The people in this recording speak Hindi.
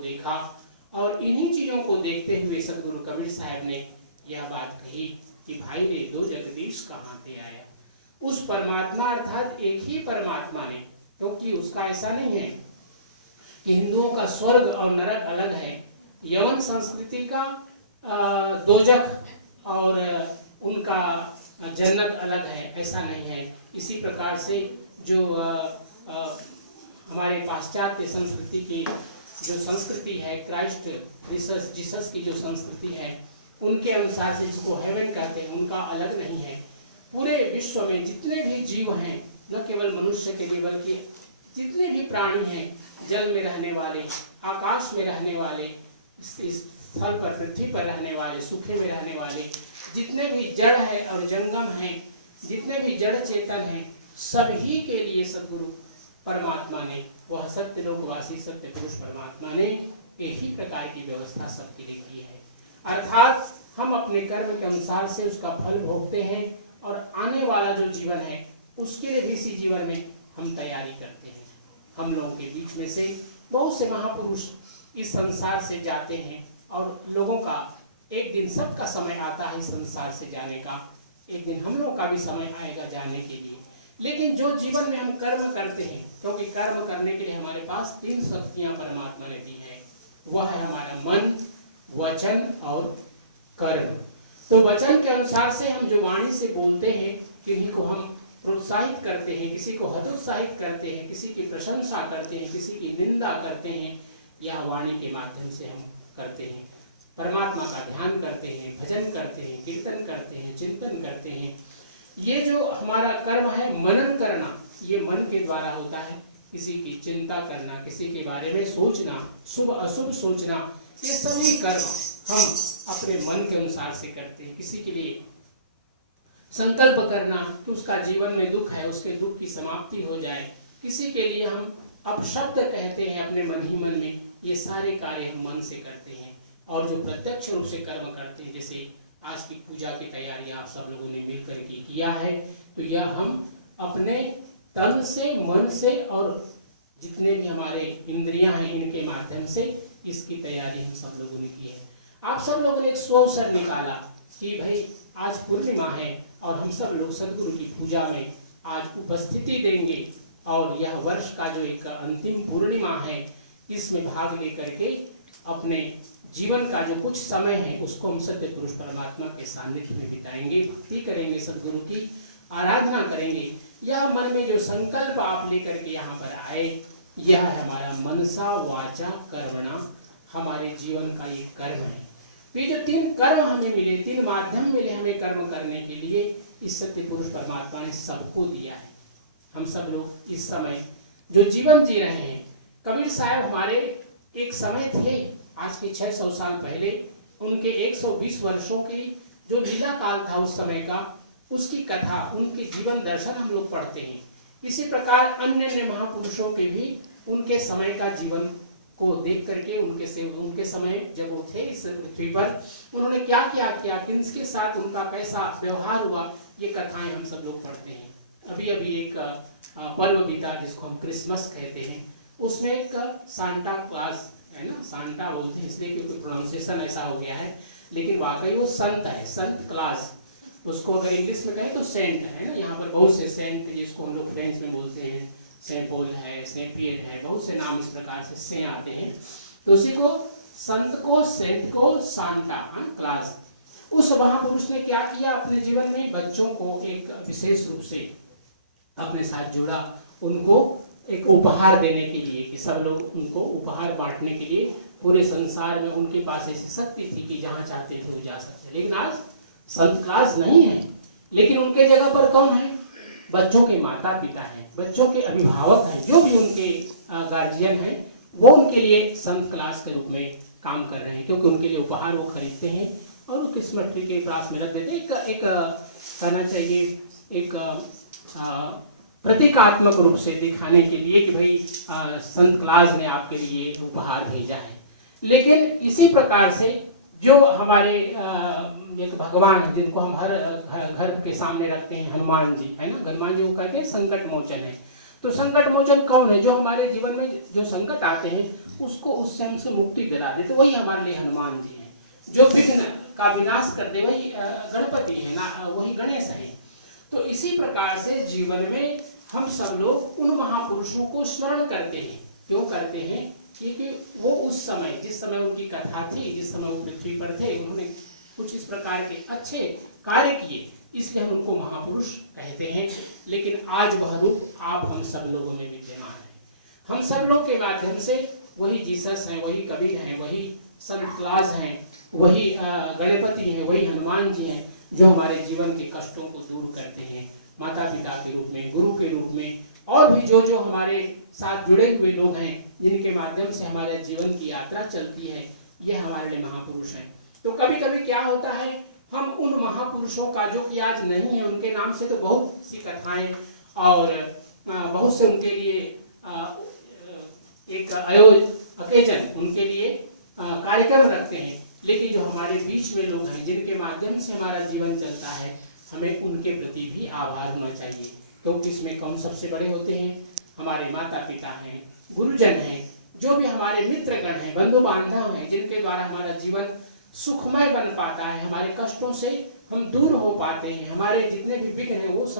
देखा और इन्हीं चीजों को देखते हुए सदगुरु कबीर साहब ने यह बात कही कि भाई रे दो जगदीश कहाँ ते आया। उस परमात्मा अर्थात एक ही परमात्मा ने, क्योंकि उसका ऐसा नहीं है कि हिंदुओं का स्वर्ग और नरक अलग है, यवन संस्कृति का दोजख और उनका जन्नत अलग है, ऐसा नहीं है। इसी प्रकार से जो हमारे पाश्चात्य संस्कृति की जो संस्कृति है, क्राइस्ट जीसस की जो संस्कृति है, उनके अनुसार से जिसको हेवन कहते हैं, उनका अलग नहीं है। पूरे विश्व में जितने भी जीव हैं, न केवल मनुष्य के लिए बल्कि जितने भी प्राणी हैं, जल में रहने वाले, आकाश में रहने वाले, स्थल पर पृथ्वी पर रहने वाले, सूखे में रहने वाले, जितने भी जड़ है और जंगम हैं, जितने भी जड़ चेतन हैं, सभी के लिए सद्गुरु परमात्मा ने, वह सत्य लोकवासी सत्य पुरुष परमात्मा ने एक ही प्रकार की व्यवस्था सबके लिए की है। अर्थात हम अपने कर्म के अनुसार से उसका फल भोगते हैं और आने वाला जो जीवन है उसके लिए भी इसी जीवन में हम तैयारी करते हैं। हम लोगों के बीच में से बहुत से महापुरुष इस संसार से जाते हैं और लोगों का एक दिन सबका समय आता है इस संसार से जाने का, एक दिन हम लोगों का भी समय आएगा जाने के लिए। लेकिन जो जीवन में हम कर्म करते हैं, क्योंकि कर्म करने के लिए हमारे पास 3 शक्तियां परमात्मा ने दी है, वह है हमारा मन, वचन और कर्म। तो वचन के अनुसार से हम जो वाणी से बोलते हैं, किन्हीं को हम प्रोत्साहित करते हैं, किसी को हतोत्साहित करते हैं, किसी की प्रशंसा करते हैं, किसी की निंदा करते हैं, यह वाणी के माध्यम से हम करते हैं। परमात्मा का ध्यान करते हैं, भजन करते हैं, कीर्तन करते हैं, चिंतन करते हैं। ये जो हमारा कर्म है, मनन करना, ये मन के द्वारा होता है। किसी की चिंता करना, किसी के बारे में सोचना, शुभ अशुभ सोचना, ये सभी कर्म हम अपने मन के अनुसार से करते हैं। किसी के लिए संकल्प करना कि उसका जीवन में दुख है, उसके दुख की समाप्ति हो जाए, किसी के लिए हम अपशब्द कहते हैं अपने मन ही मन में, ये सारे कार्य हम मन से करते हैं। और जो प्रत्यक्ष रूप से कर्म करते हैं, जैसे आज की पूजा की तैयारी आप सब लोगों ने मिलकर के किया है, तो यह हम अपने तन से, मन से और जितने भी हमारे इंद्रियां हैं, इनके माध्यम से इसकी तैयारी हम सब लोगों ने की है। आप सब लोगों ने एक अवसर निकाला कि भाई आज पूर्णिमा है और हम सब लोग सदगुरु की पूजा में आज उपस्थिति देंगे, और यह वर्ष का जो एक अंतिम पूर्णिमा है, इसमें भाग लेकर के अपने जीवन का जो कुछ समय है उसको हम सत्य पुरुष परमात्मा के सानिध्य में बिताएंगे, भक्ति करेंगे, सदगुरु की आराधना करेंगे। यह मन में जो संकल्प आप लेकर के यहाँ पर आए, यह है हमारा मनसा वाचा कर्मणा, हमारे जीवन का एक कर्म है। तो ये जो 3 कर्म हमें मिले, 3 माध्यम मिले हमें कर्म करने के लिए, इस सत्य पुरुष परमात्मा ने सबको दिया है। हम सब लोग इस समय जो जीवन जी रहे हैं, कबीर साहब हमारे एक समय थे, आज के 600 साल पहले, उनके 120 वर्षों की जो लीला काल था उस समय का, उसकी कथा, उनके जीवन दर्शन हम लोग पढ़ते हैं। इसी प्रकार अन्य अन्य महापुरुषों के भी उनके समय का जीवन को देख करके, उनके समय जब वो थे इस पृथ्वी पर, उन्होंने क्या क्या किया, किसके साथ उनका कैसा व्यवहार हुआ, ये कथाएं हम सब लोग पढ़ते हैं। अभी अभी एक पर्व बीता जिसको हम क्रिसमस कहते हैं, उसमें एक सांता क्लॉज है ना, सांता बोलते हैं इसलिए क्योंकि प्रोनाउंसिएशन ऐसा हो गया है, लेकिन वाकई वो संत है, संत क्लॉज। उसको अगर इंग्लिश में कहें तो सेंट है ना। यहाँ पर बहुत से सेंट, जिसको हम लोग फ्रेंच में बोलते हैं, सेंट पॉल है, सेंट पियर है, बहुत से नाम इस प्रकार से आते हैं। तो उसी को संत को, सेंट को सांता क्लॉज। उस महापुरुष ने क्या किया अपने जीवन में, बच्चों को एक विशेष रूप से अपने साथ जुड़ा, उनको एक उपहार देने के लिए, कि सब लोग उनको उपहार बांटने के लिए, पूरे संसार में उनके पास ऐसी शक्ति थी कि जहाँ चाहते थे वो जा सकते। लेकिन आज संत क्लास नहीं है, लेकिन उनके जगह पर कौन है, बच्चों के माता पिता हैं, बच्चों के अभिभावक हैं, जो भी उनके गार्जियन हैं, वो उनके लिए संत क्लास के रूप में काम कर रहे हैं, क्योंकि उनके लिए उपहार वो खरीदते हैं और वो क्रिसमस ट्री के पास में रख देते हैं। एक कहना चाहिए एक प्रतीकात्मक रूप से दिखाने के लिए कि भाई संत क्लॉज ने आपके लिए उपहार भेजा है। लेकिन इसी प्रकार से जो हमारे एक भगवान, जिनको हम हर घर के सामने रखते हैं, हनुमान जी है ना, हनुमान जी को कहते हैं संकट मोचन है। तो संकट मोचन कौन है, जो हमारे जीवन में जो संकट आते हैं उसको उससे हमसे मुक्ति दिला देते, वही हमारे लिए हनुमान जी हैं। जो विघ्न का विनाश कर दे वही गणपति है ना, वही गणेश है। तो इसी प्रकार से जीवन में हम सब लोग उन महापुरुषों को स्मरण करते हैं। क्यों करते हैं? क्योंकि वो उस समय, जिस समय उनकी कथा थी, जिस समय वो पृथ्वी पर थे, उन्होंने कुछ इस प्रकार के अच्छे कार्य किए, इसलिए हम उनको महापुरुष कहते हैं। लेकिन आज वह रूप आप हम सब लोगों में विद्यमान है। हम सब लोगों के माध्यम से वही जीसस हैं, वही कबीर हैं, वही संत क्लास हैं, वही गणपति हैं, वही हनुमान जी हैं, जो हमारे जीवन के कष्टों को दूर करते हैं, माता पिता के रूप में, गुरु के रूप में, और भी जो जो हमारे साथ जुड़े हुए लोग हैं, जिनके माध्यम से हमारे जीवन की यात्रा चलती है, ये हमारे लिए महापुरुष हैं। तो कभी कभी क्या होता है, हम उन महापुरुषों का, जो कि आज नहीं है, उनके नाम से तो बहुत सी कथाएं और बहुत से उनके लिए एक ओकेजन, उनके लिए कार्यक्रम रखते हैं। लेकिन जो हमारे बीच में लोग हैं, जिनके माध्यम से हमारा जीवन चलता है, हमें उनके प्रति भी आभार होना चाहिए। क्योंकि इसमें कौन सबसे बड़े होते हैं? हमारे माता पिता हैं, गुरुजन हैं, जो भी हमारे मित्रगण हैं, बंधु बांधव हैं, जिनके द्वारा हमारा जीवन सुखमय बन पाता है, हमारे कष्टों से हम दूर हो पाते हैं, हमारे जितने भी विघ्न हैं वो सब